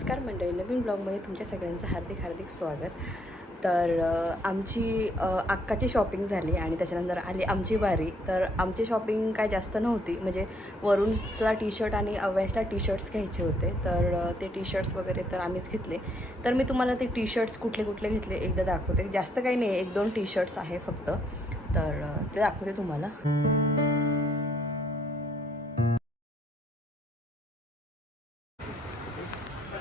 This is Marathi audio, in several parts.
नमस्कार मंडळी नवीन ब्लॉगमध्ये तुमच्या सगळ्यांचं हार्दिक हार्दिक स्वागत. तर आमची अक्काची शॉपिंग झाली आणि त्याच्यानंतर आली आमची बारी तर आमची शॉपिंग काय जास्त नव्हती म्हणजे वरुणला टी शर्ट आणि अव्याशला टी शर्ट्स घ्यायचे होते. तर ते टी शर्ट्स वगैरे तर आम्हीच घेतले. तर मी तुम्हाला ते टी शर्ट्स कुठले कुठले घेतले एकदा दाखवते. जास्त काही नाही एक दोन टी शर्ट्स आहे फक्त. तर ते दाखवते तुम्हाला.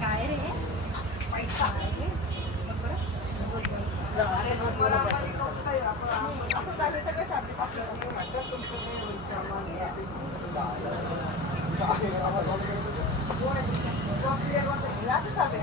काय रे असं झालं सगळं fabric आपल्याला. असं fabric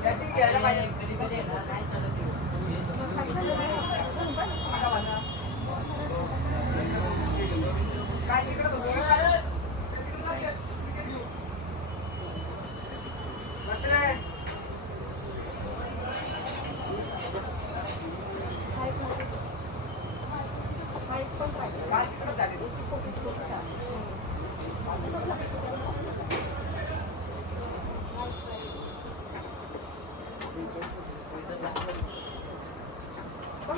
आपलं, याचंच मस्त. कापड कापड एवढंच ना? कुठे याच्यामध्ये? हा एक हा एक आणि हे दोन आणि हा एक. ए, या बाजूला म्हणा तुम्ही. हा एक नको. हा एक पण राहिला. AC खूप खूप छान. कोण आहे का pattern? याच्यामध्ये आहे नवीन ते दुसरा दादा आहे कुशाला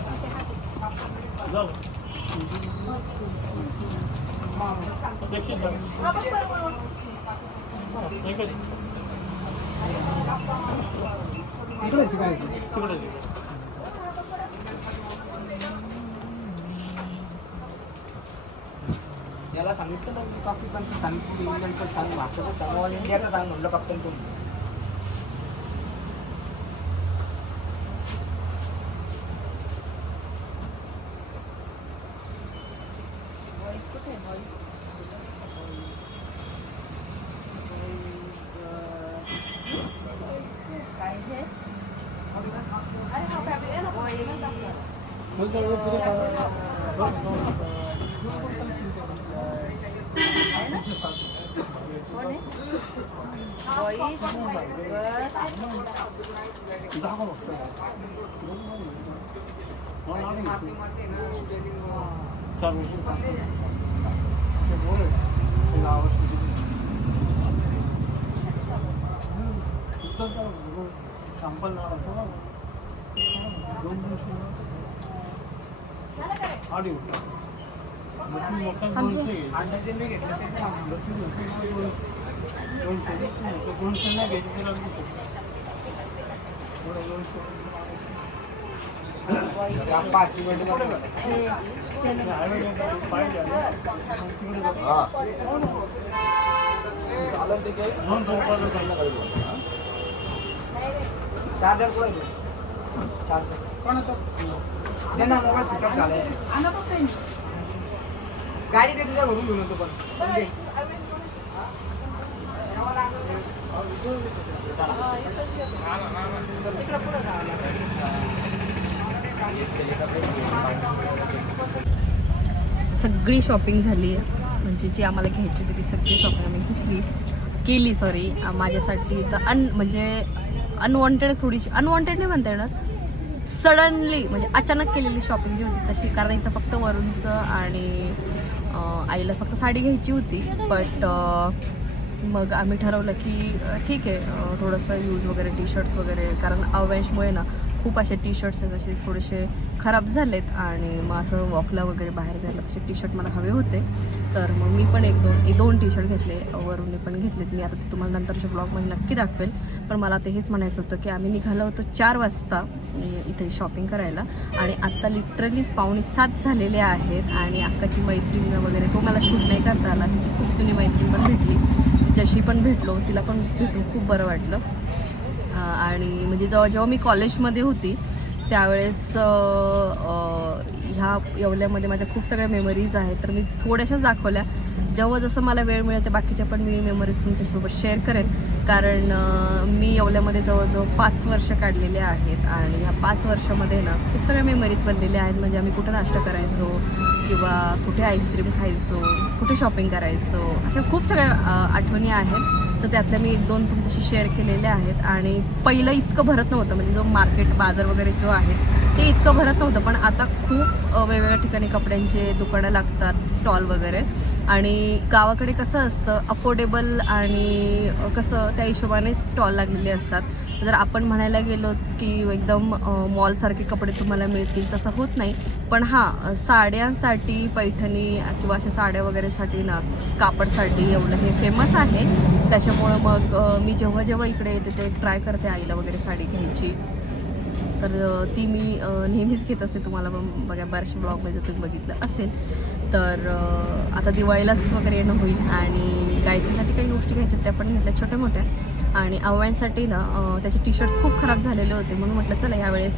याला सांगितलं ना मी पाकिस्तानचं सांग तू इंग्लंडचं सांग भारताचं सांग ऑल इंडियाचं सांग म्हणलं कप्तान तुम्ही टाकलं. आहे ना कोण आहे बॉईज मारती मारती ना steering ते चार्जर कोण चार्जर. कोणाचा? मोबाईल स्विच ऑफ गाडी दे तुझ्या घरून घेऊन येतो पण सगळी शॉपिंग झाली आहे. म्हणजे जी आम्हाला घ्यायची होती ती सगळी शॉपिंग आम्ही घेतली. केली सॉरी माझ्यासाठी तर अन म्हणजे अनवॉन्टेड थोडीशी अनवॉन्टेड नाही म्हणता येणार. सडनली म्हणजे अचानक केलेली शॉपिंग जी होती तशी. कारण इथं फक्त वरूनचं आणि आईला फक्त साडी घ्यायची होती. बट मग आम्ही ठरवलं की ठीक आहे थोडंसं यूज वगैरे टी शर्ट्स वगैरे. कारण अवॅशमुळे ना खूप असे टी शर्ट्स आहेत असे थोडेसे खराब झालेत. आणि मग असं वॉकला वगैरे बाहेर जायला तसे टी शर्ट मला हवे होते. तर मग मी पण एक दोन एक दोन टी शर्ट घेतले. वरून पण घेतलेत. मी आता ते तुम्हाला नंतरच्या ब्लॉगमध्ये नक्की दाखवेल. पण मला ते हेच म्हणायचं होतं की आम्ही निघालो होतो चार वाजता म्हणजे इथे शॉपिंग करायला. आणि आत्ता लिटरलीच पावणे सात झालेले आहेत आणि अक्काची मैत्रीण वगैरे तो मला शूट नाही करता आला. तिची खूप जुनी मैत्रीण पण भेटली. जशी पण भेटलो तिला पण भेटून खूप बरं वाटलं. आणि म्हणजे जेव्हा जेव्हा मी कॉलेजमध्ये होती त्यावेळेस ह्या येवल्यामध्ये माझ्या खूप सगळ्या मेमरीज आहेत. तर मी थोड्याशाच दाखवल्या. जेव्हा जसं मला वेळ मिळेल ते बाकीच्या पण मी मेमरीज तुमच्यासोबत शेअर करेन. कारण मी येवल्यामध्ये जवळजवळ पाच वर्ष काढलेले आहेत आणि ह्या पाच वर्षामध्ये ना खूप सगळ्या मेमरीज बनलेल्या आहेत. म्हणजे आम्ही कुठं नाश्ता करायचो किंवा कुठे आईस्क्रीम खायचो कुठे शॉपिंग करायचो अशा खूप सगळ्या आठवणी आहेत. तर त्यातल्या मी एक दोन तुमच्याशी शेअर केलेल्या आहेत. आणि पहिलं इतकं भरत नव्हतं. म्हणजे जो मार्केट बाजार वगैरे जो आहे ते इतकं भरत नव्हतं. पण आता खूप वेगवेगळ्या ठिकाणी कपड्यांचे दुकानं लागतात स्टॉल वगैरे. आणि गावाकडे कसं असतं अफोर्डेबल आणि कसं त्या हिशोबाने स्टॉल लागलेले असतात. जर आपण म्हणायला गेलोच की एकदम मॉलसारखे कपडे तुम्हाला मिळतील तसं होत नाही. पण हां साड्यांसाठी पैठणी किंवा अशा साड्या वगैरेसाठी ना कापडसाठी एवढं हे फेमस आहे. त्याच्यामुळं मग मी जेव्हा जेव्हा इकडे येते ते ट्राय करते आईला वगैरे साडी घ्यायची. तर ती मी नेहमीच घेत असते. तुम्हाला पण बघा बऱ्याचशा ब्लॉगमध्ये तुम्ही बघितलं असेल. तर आता दिवाळीलाच वगैरे येणं होईल आणि गायत्रीसाठी काही गोष्टी घ्यायच्या त्या पण घेतल्या छोट्या मोठ्या आणि अवयांसाठी ना त्याचे टी शर्ट्स खूप खराब झालेले होते. म्हणून म्हटलं चला यावेळेस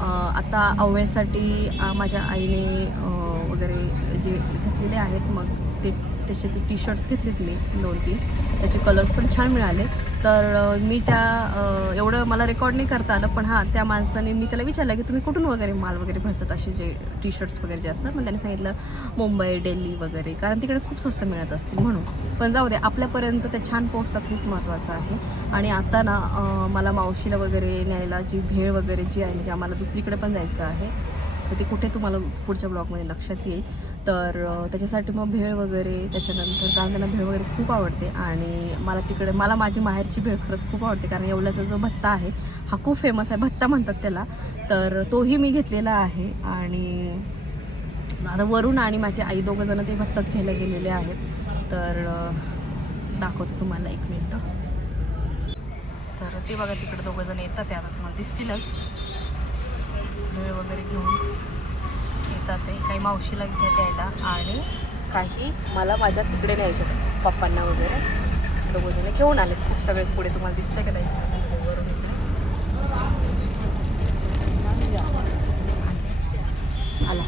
आता अव्यांसाठी माझ्या आईने वगैरे जे घेतलेले आहेत मग ते त्याचे ते टी शर्ट्स घेतलेत मी दोन तीन त्याचे कलर्स पण छान मिळाले. तर मी त्या एवढं मला रेकॉर्ड नाही करता आलं पण हां त्या माणसाने मी त्याला विचारलं की तुम्ही कुठून वगैरे माल वगैरे भरतात? असे जे टी शर्ट्स वगैरे जे असतात मग त्याने सांगितलं मुंबई दिल्ली वगैरे. कारण तिकडे खूप स्वस्त मिळत असतील म्हणून. पण जाऊ दे आपल्यापर्यंत ते छान पोहोचतात हेच महत्त्वाचं आहे. आणि आता ना मला मावशीला वगैरे न्यायला जी भेळ वगैरे जी आहे म्हणजे आम्हाला दुसरीकडे पण जायचं आहे तर ते कुठे तुम्हाला पुढच्या ब्लॉगमध्ये लक्षात येईल. तर त्याच्यासाठी मग भेळ वगैरे त्याच्यानंतर कांद्याला भेळ वगैरे खूप आवडते आणि मला तिकडे मला माझी माहेरची भेळ खरंच खूप आवडते कारण येवल्याचा जो भत्ता आहे हा खूप फेमस आहे भत्ता म्हणतात त्याला. तर तोही मी घेतलेला आहे आणि आता वरून आणि माझे आई दोघं जण ते भत्ताच घ्यायला गेलेले आहेत. तर दाखवते तुम्हाला एक मिनटं. तर ते बघा तिकडे दोघं जण येतात ते आता तुम्हाला दिसतीलच. भेळ वगैरे घेऊन. येतात ते काही मावशीला घ्या द्यायला आणि काही मला माझ्या तिकडे न्यायचे पप्पांना वगैरे. दोघं घेऊन आले खूप सगळे पुढे तुम्हाला दिसतंय का त्यांच्या? आला.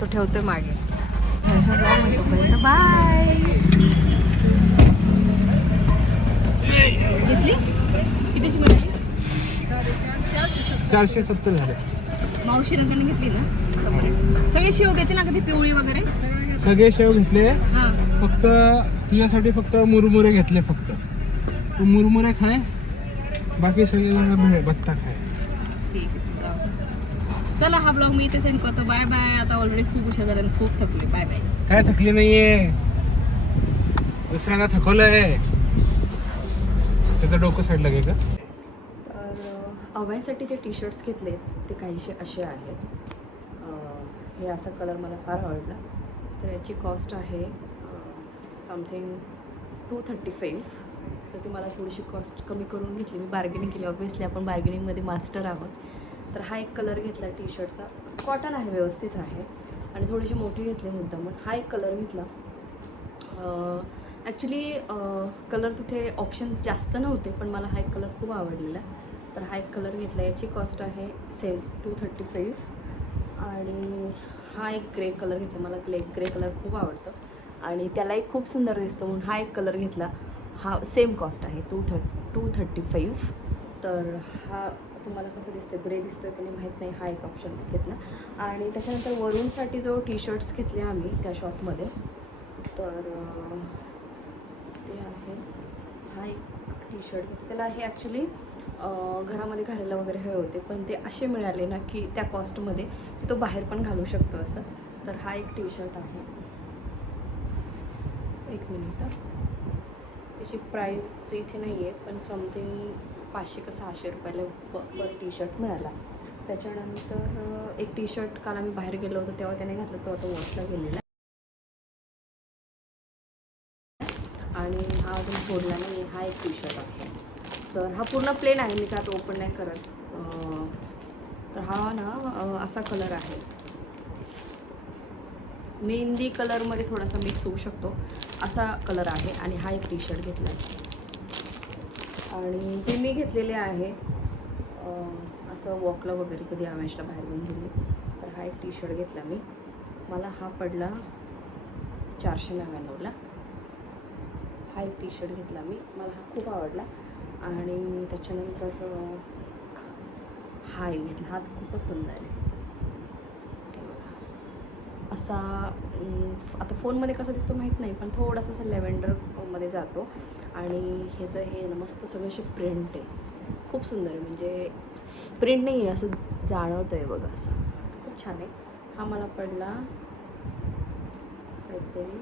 तो ठेवतोय मागे. बाय. घेतली? कितीची मिळाली? चारशे सत्तर झाले. मावशी रंगाने घेतली ना? सगळे शेव घेते ना का ती पिवळी वगैरे? सगळे शेव घेतले. हां. फक्त तुझ्यासाठी फक्त मुरमुरे घेतले फक्त. तू मुरमुरे खाय. बाकी सगळे जण भेळ बत्ता खाय. ठीक आहे चला. चला हा ब्लॉग मी इथे सेंड करतो. बाय बाय आता ऑलरेडी खूप उशीर झाला आणि खूप थकले. बाय बाय काय थकली नाहीये? दुसऱ्यांना थकवलंय. त्याचं डोकं साईडला घे का तर अव्यांसाठी जे टी शर्ट्स घेतले ते काहीसे असे आहेत. हे असा कलर मला फार आवडला. तर याची कॉस्ट आहे समथिंग टू थर्टी फाईव्ह तर ती मला थोडीशी कॉस्ट कमी करून घेतली. मी बार्गेनिंग केली. ऑब्व्हियसली आपण बार्गेनिंगमध्ये मास्टर आहोत. तर हा एक कलर घेतला टी शर्टचा कॉटन आहे व्यवस्थित आहे. आणि थोडीशी मोठी घेतली मुद्दा मग हा एक कलर घेतला. ॲक्च्युली कलर तिथे ऑप्शन्स जास्त नव्हते पण मला हा एक कलर खूप आवडलेला. तर हा एक कलर घेतला. याची कॉस्ट आहे सेम टू थर्टी फाईव्ह हा एक ग्रे कलर घेतला. मला ग्रे ग्रे कलर खूप आवडतं. आणि त्यालाही खूप सुंदर दिसतो म्हणून हा एक कलर घेतला. हा सेम कॉस्ट आहे. टू थ टू थर्टी फाईव्ह तर हा तुम्हाला कसं दिसतं ग्रे दिसतं की नाही माहीत नाही. हा एक ऑप्शन घेतला. आणि त्याच्यानंतर वरूनसाठी जो टी शर्ट्स घेतले आम्ही त्या शॉपमध्ये तर ते आहे. हा एक टी शर्ट घेतला. त्याला हे ॲक्च्युली घरामध्ये घालायला वगैरे हे होते. पण ते असे मिळाले ना की त्या कॉस्टमध्ये की तो बाहेर पण घालू शकतो असं. तर हा एक टी शर्ट आहे. एक मिनिट त्याची प्राईस इथे नाही आहे पण समथिंग पाचशे का सहाशे रुपयाला प पर टी शर्ट मिळाला. त्याच्यानंतर एक टी शर्ट काल आम्ही बाहेर गेलो होतो तेव्हा त्याने घातलं तेव्हा तो वॉशला गेलेला. आणि हा अजून फोडला नाही हा एक टी शर्ट आहे. तर हा पूर्ण प्लेन आहे मी त्यात ओपन नाही करत. तर हा ना असा कलर आहे. मेहंदी कलरमध्ये थोडासा मिक्स होऊ शकतो. असा कलर आहे आणि हा एक टी शर्ट घेतला आणि जे मी घेतलेले आहे असं वॉकला वगैरे कधी आवेशला बाहेर घेऊन गेले तर हा एक टी शर्ट घेतला मी. मला हा पडला चारशे नव्याण्णवला. हा एक टी शर्ट घेतला मी. मला हा खूप आवडला. आणि त्याच्यानंतर हाय हात खूपच सुंदर आहे. बघा. असा आता फोनमध्ये कसं दिसतो माहीत नाही पण थोडासा असं लेव्हेंडरमध्ये जातो. आणि ह्याचं हे ना मस्त सगळं असे प्रिंट आहे. खूप सुंदर आहे म्हणजे प्रिंट नाही आहे असं जाणवतं आहे बघा असं. खूप छान आहे. हा मला पडला. काहीतरी.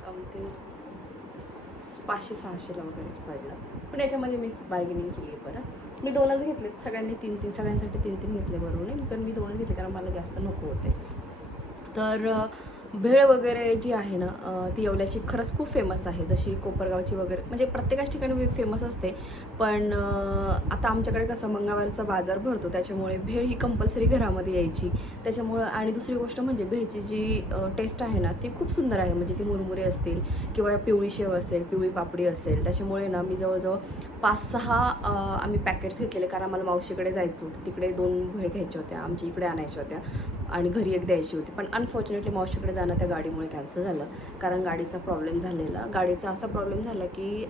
समथिंग पाचशे सहाशेला वगैरेच पडलं पण याच्यामध्ये मी बार्गेनिंग केली आहे बरं मी दोनच घेतले सगळ्यांनी तीन तीन सगळ्यांसाठी तीन तीन घेतले बरोबर पण मी दोनच घेतले कारण मला जास्त नको होते. तर भेळ वगैरे जी आहे ना ती येवल्याची खरंच खूप फेमस आहे. जशी कोपरगावची वगैरे म्हणजे प्रत्येकाच ठिकाणी फेमस असते. पण आता आमच्याकडे कसं मंगळवारचा बाजार भरतो त्याच्यामुळे भेळ ही कंपल्सरी घरामध्ये यायची. त्याच्यामुळं आणि दुसरी गोष्ट म्हणजे भेळची जी टेस्ट आहे ना ती खूप सुंदर आहे. म्हणजे ती मुरमुरे असतील किंवा पिवळी शेव असेल पिवळी पापडी असेल. त्याच्यामुळे ना मी जवळजवळ पाच सहा आम्ही पॅकेट्स घेतलेले. कारण आम्हाला मावशीकडे जायचं होतं. तिकडे दोन भेळ घ्यायच्या होत्या आमच्या इकडे आणायच्या होत्या. आणि घरी एक द्यायची होती. पण अनफॉर्च्युनेटली मावशीकडे जाणं त्या गाडीमुळे कॅन्सल झालं. कारण गाडीचा प्रॉब्लेम झालेला. गाडीचा असा प्रॉब्लेम झाला की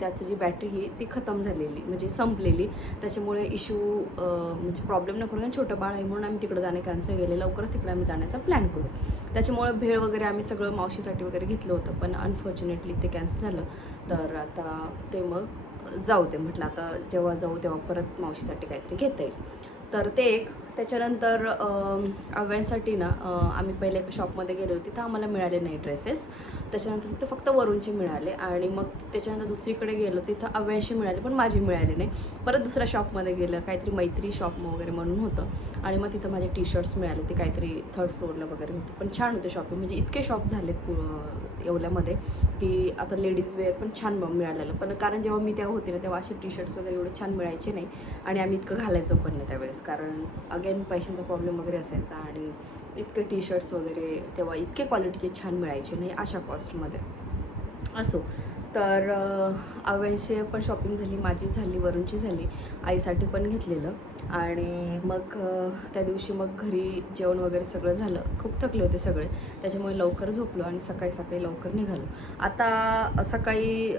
त्याची जी बॅटरी ही ती खतम झालेली. म्हणजे संपलेली. त्याच्यामुळे इश्यू म्हणजे प्रॉब्लेम नको कारण छोटं बाळ आहे म्हणून आम्ही तिकडे जाणं कॅन्सल केले. लवकरच तिकडे आम्ही जाण्याचा प्लॅन करू. त्याच्यामुळे भेळ वगैरे आम्ही सगळं मावशीसाठी वगैरे घेतलं होतं. पण अनफॉर्च्युनेटली ते कॅन्सल झालं. तर आता ते मग जाऊ दे म्हटलं. आता जेव्हा जाऊ तेव्हा परत मावशीसाठी काहीतरी घेता येईल. तर ते एक त्याच्यानंतर अम, अव्यांसाठी ना आम्ही पहिले एका शॉपमध्ये गेलो तिथं आम्हाला मिळाले नाही ड्रेसेस त्याच्यानंतर तिथं फक्त वरूनचे मिळाले आणि मग त्याच्यानंतर दुसरीकडे गेलो तिथं अव्यांशी मिळाले पण माझे मिळाले नाही. परत दुसऱ्या शॉपमध्ये गेलं काहीतरी मैत्री शॉप वगैरे म्हणून होतं. आणि मग तिथं माझे टी शर्ट्स मिळाले ते काहीतरी थर्ड फ्लोअरला वगैरे होते. पण छान होते शॉपिंग म्हणजे इतके शॉप झालेत पु- येवल्यामध्ये की आता लेडीज वेअर पण छान मिळालेलं. पण कारण जेव्हा मी तेव्हा होते ना तेव्हा असे टी शर्ट्स वगैरे एवढे छान मिळायचे नाही. आणि आम्ही इतकं घालायचो पण नाही त्यावेळेस. कारण अगेन पैशांचा प्रॉब्लेम वगैरे असायचा आणि इतके टी शर्ट्स वगैरे तेव्हा इतके क्वालिटीचे छान मिळायचे नाही अशा कॉस्टमध्ये असो. तर अवेळचे पण शॉपिंग झाली माझी झाली वरूनची झाली आईसाठी पण घेतलेलं. आणि मग त्या दिवशी मग घरी जेवण वगैरे सगळं झालं. खूप थकले होते सगळे. त्याच्यामुळे लवकर झोपलो आणि सकाळी सकाळी लवकर निघालो. आता सकाळी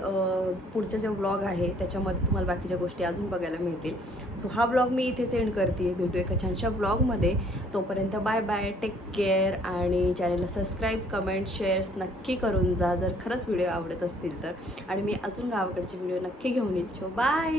पुढचा जो ब्लॉग आहे त्याच्यामध्ये तुम्हाला बाकीच्या गोष्टी अजून बघायला मिळतील. सो हा ब्लॉग मी इथेच एंड करते भेटू एका छानशा ब्लॉगमध्ये तोपर्यंत बाय बाय टेक केअर आणि चॅनलला सबस्क्राईब कमेंट शेअर्स नक्की करून जा. जर खरंच व्हिडिओ आवडत असतील तर. आणि मी अजून गावाकडचे व्हिडिओ नक्की घेऊन येईल बाय!